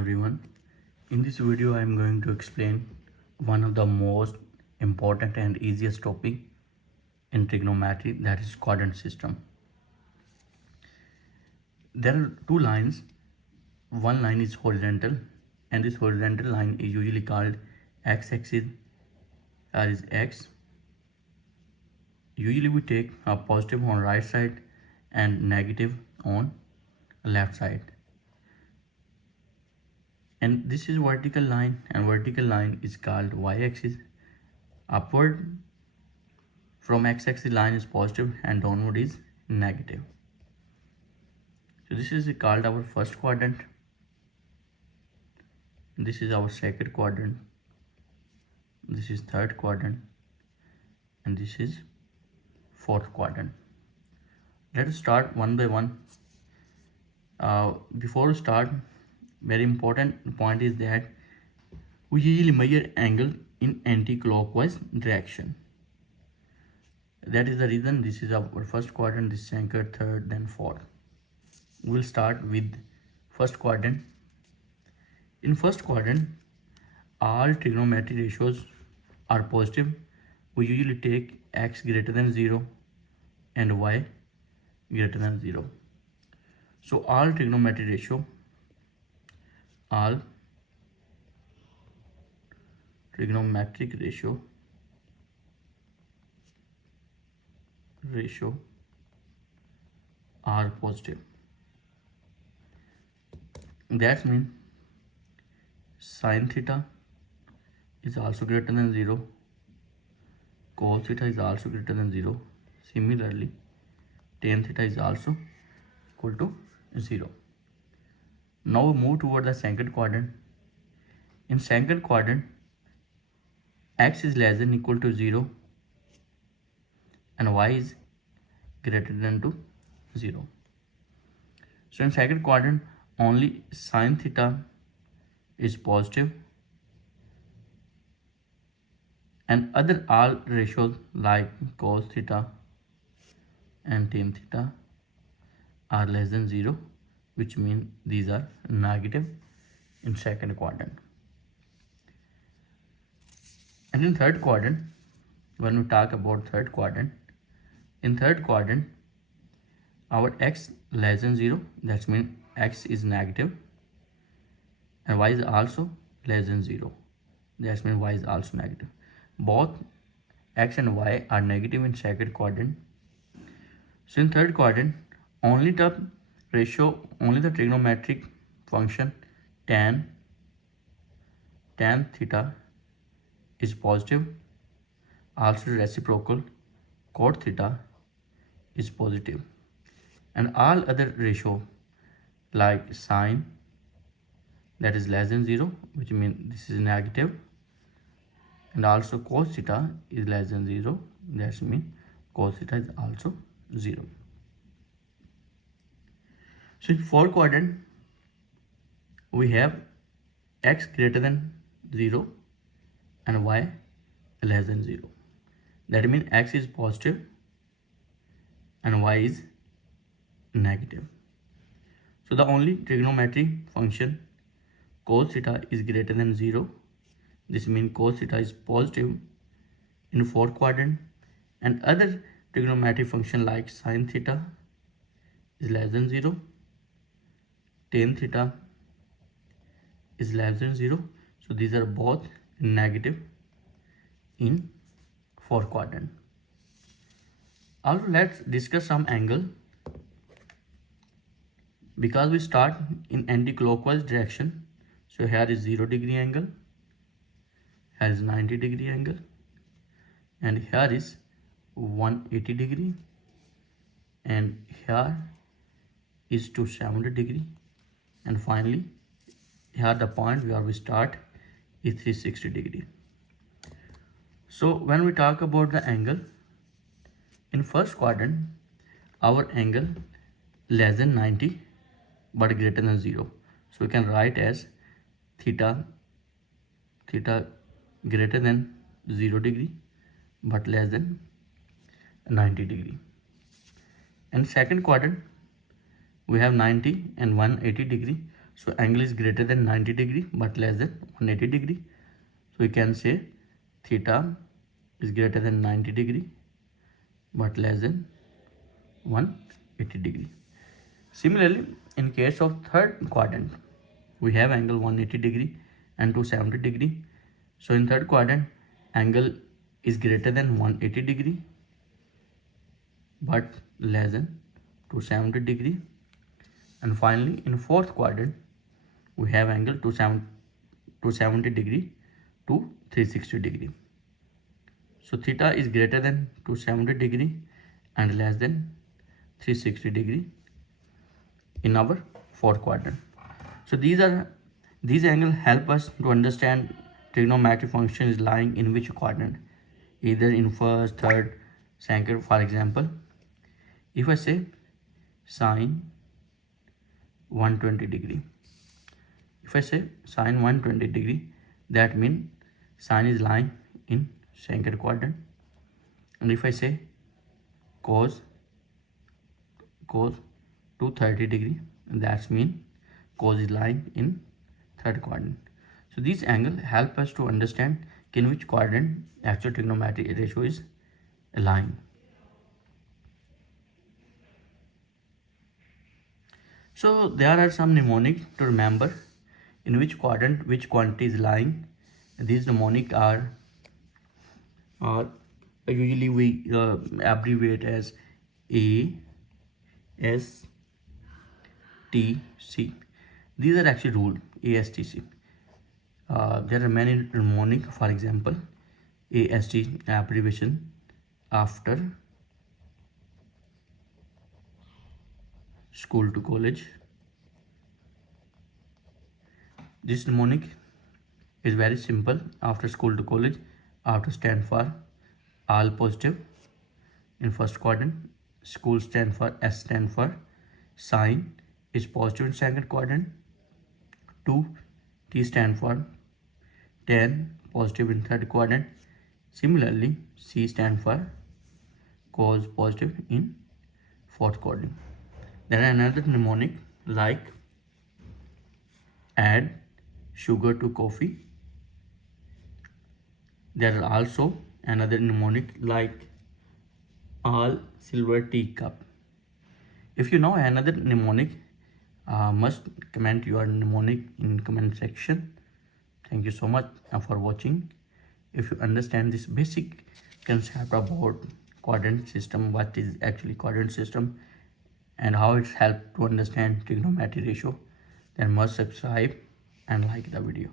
everyone. In this video I am going to explain one of the most important and easiest topic in trigonometry, that is quadrant system. There are two lines. One line is horizontal and this horizontal line is usually called x-axis. Here is x. Usually we take a positive on right side and negative on left side. And this is vertical line, and vertical line is called y-axis. Upward from x-axis line is positive and downward is negative. So this is called our first quadrant. This is our second quadrant. This is third quadrant, and this is fourth quadrant. Let us start one by one. Before we start, very important point is that we usually measure angle in anti-clockwise direction. That is the reason this is our first quadrant, this is second, third, then fourth. We'll start with first quadrant. In first quadrant, all trigonometric ratios are positive. We usually take x greater than 0 and y greater than 0. So all trigonometric ratio are positive. That means sin theta is also greater than 0, cos theta is also greater than 0. Similarly, tan theta is also equal to 0. Now we move toward the second quadrant. In second quadrant, x is less than or equal to 0 and y is greater than to 0. So in second quadrant, only sin theta is positive and other all ratios like cos theta and tan theta are less than 0, which means these are negative in second quadrant. And in third quadrant, when we talk about third quadrant, in third quadrant our x less than 0, that means x is negative, and y is also less than 0, that means y is also negative. Both x and y are negative in second quadrant. So in third quadrant, only the trigonometric function tan theta is positive, also reciprocal cot theta is positive, and all other ratio like sine, that is less than 0, which means this is negative, and also cos theta is less than 0, that means cos theta is also 0. So in fourth quadrant, we have x greater than 0 and y less than 0. That means x is positive and y is negative. So the only trigonometric function cos theta is greater than 0. This means cos theta is positive in fourth quadrant, and other trigonometric function like sin theta is less than 0, tan theta is less than 0. So these are both negative in fourth quadrant. Also, let's discuss some angle. Because we start in anti-clockwise direction, so here is 0 degree angle, here is 90 degree angle, and here is 180 degree, and here is 270 degree, and finally here the point where we start is 360 degree. So when we talk about the angle in first quadrant, our angle less than 90 but greater than 0, so we can write as theta greater than 0 degree but less than 90 degree. And second quadrant, we have 90 and 180 degree, So angle is greater than 90 degree but less than 180 degree. So we can say theta is greater than 90 degree but less than 180 degree. Similarly, in case of third quadrant, we have angle 180 degree and 270 degree. So in third quadrant, angle is greater than 180 degree but less than 270 degree. And finally, in fourth quadrant, we have angle 270 degree to 360 degree. So theta is greater than 270 degree and less than 360 degree in our fourth quadrant. So these angles help us to understand trigonometric function is lying in which quadrant, either in first, third, second. For example, if I say sine 120 degree, if I say sine 120 degree, that means sine is lying in second quadrant. And if I say cos 230 degree, that means cos is lying in third quadrant. So these angles help us to understand in which quadrant actual trigonometric ratio is lying. So there are some mnemonics to remember in which quadrant which quantity is lying. These mnemonics are usually we abbreviate as A, S, T, C. These are actually rule ASTC. There are many mnemonics. For example, AST abbreviation after school to college. This mnemonic is very simple. After school to college, after stand for all positive in first quadrant, school stand for S, stand for sine is positive in second quadrant, 2 T stand for tan, positive in third quadrant. Similarly, C stand for cos, positive in fourth quadrant. Then another mnemonic like add sugar to coffee. There are also another mnemonic like all silver teacup. If you know another mnemonic, must comment your mnemonic in comment section. Thank you so much for watching. If you understand this basic concept about quadrant system, what is actually quadrant system and how it's helped to understand trigonometry ratio, then must subscribe and like the video.